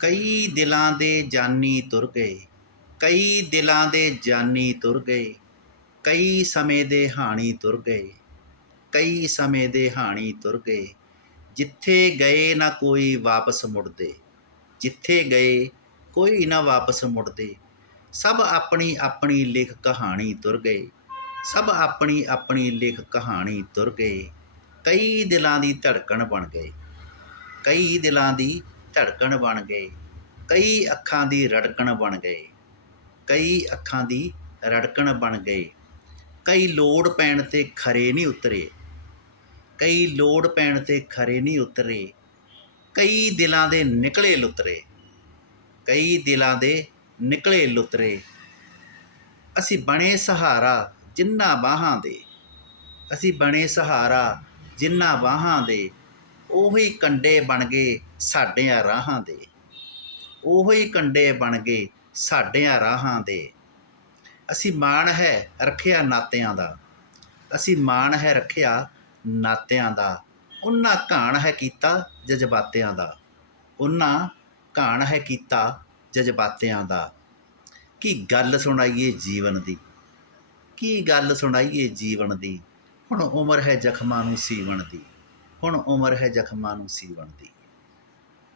ਕਈ ਦਿਲਾਂ ਦੇ ਜਾਨੀ ਤੁਰ ਗਏ, ਕਈ ਦਿਲਾਂ ਦੇ ਜਾਨੀ ਤੁਰ ਗਏ, ਕਈ ਸਮੇਂ ਦੇ ਹਾਣੀ ਤੁਰ ਗਏ, ਕਈ ਸਮੇਂ ਦੇ ਹਾਣੀ ਤੁਰ ਗਏ। ਜਿੱਥੇ ਗਏ ਨਾ ਕੋਈ ਵਾਪਸ ਮੁੜਦੇ, ਜਿੱਥੇ ਗਏ ਕੋਈ ਨਾ ਵਾਪਸ ਮੁੜਦੇ। ਸਭ ਆਪਣੀ ਆਪਣੀ ਲਿਖ ਕਹਾਣੀ ਤੁਰ ਗਏ, ਸਭ ਆਪਣੀ ਆਪਣੀ ਲਿਖ ਕਹਾਣੀ ਤੁਰ ਗਏ। ਕਈ ਦਿਲਾਂ ਦੀ ਧੜਕਣ ਬਣ ਗਏ, ਕਈ ਦਿਲਾਂ ਦੀ ਧੜਕਣ ਬਣ ਗਏ। ਕਈ ਅੱਖਾਂ ਦੀ ਰੜਕਣ ਬਣ ਗਏ। ਕਈ ਅੱਖਾਂ ਦੀ ਰੜਕਣ ਬਣ ਗਏ। ਕਈ ਲੋੜ ਪੈਣ ਤੇ ਖਰੇ ਨਹੀਂ ਉਤਰੇ। ਕਈ ਲੋੜ ਪੈਣ ਤੇ ਖਰੇ ਨਹੀਂ ਉਤਰੇ। ਕਈ ਦਿਲਾਂ ਦੇ ਨਿਕਲੇ ਲੁਤਰੇ। ਕਈ ਦਿਲਾਂ ਦੇ ਨਿਕਲੇ ਲੁਤਰੇ। ਅਸੀਂ ਬਣੇ ਸਹਾਰਾ ਜਿੰਨਾ ਬਾਹਾਂ ਦੇ। ਅਸੀਂ ਬਣੇ ਸਹਾਰਾ ਜਿੰਨਾ ਬਾਹਾਂ ਦੇ। ਉਹੀ ਕੰਡੇ ਬਣ ਗਏ ਸਾਡਿਆਂ ਰਾਹਾਂ ਦੇ। ਉਹੀ ਕੰਡੇ ਬਣ ਗਏ ਸਾਡਿਆਂ ਰਾਹਾਂ ਦੇ। ਅਸੀਂ ਮਾਣ ਹੈ ਰੱਖਿਆ ਨਾਤਿਆਂ ਦਾ। ਅਸੀਂ ਮਾਣ ਹੈ ਰੱਖਿਆ ਨਾਤਿਆਂ ਦਾ। ਉਹਨਾਂ ਘਾਣ ਹੈ ਕੀਤਾ ਜਜ਼ਬਾਤਿਆਂ ਦਾ। ਉਹਨਾਂ ਘਾਣ ਹੈ ਕੀਤਾ ਜਜ਼ਬਾਤਿਆਂ ਦਾ। ਕੀ ਗੱਲ ਸੁਣਾਈਏ ਜੀਵਨ ਦੀ? ਕੀ ਗੱਲ ਸੁਣਾਈਏ ਜੀਵਨ ਦੀ? ਹੁਣ ਉਮਰ ਹੈ ਜ਼ਖਮਾਂ ਨੂੰ ਸੀਵਣ ਦੀ। ਹੁਣ ਉਮਰ ਹੈ ਜ਼ਖਮਾਂ ਨੂੰ ਸੀਵਣ ਦੀ।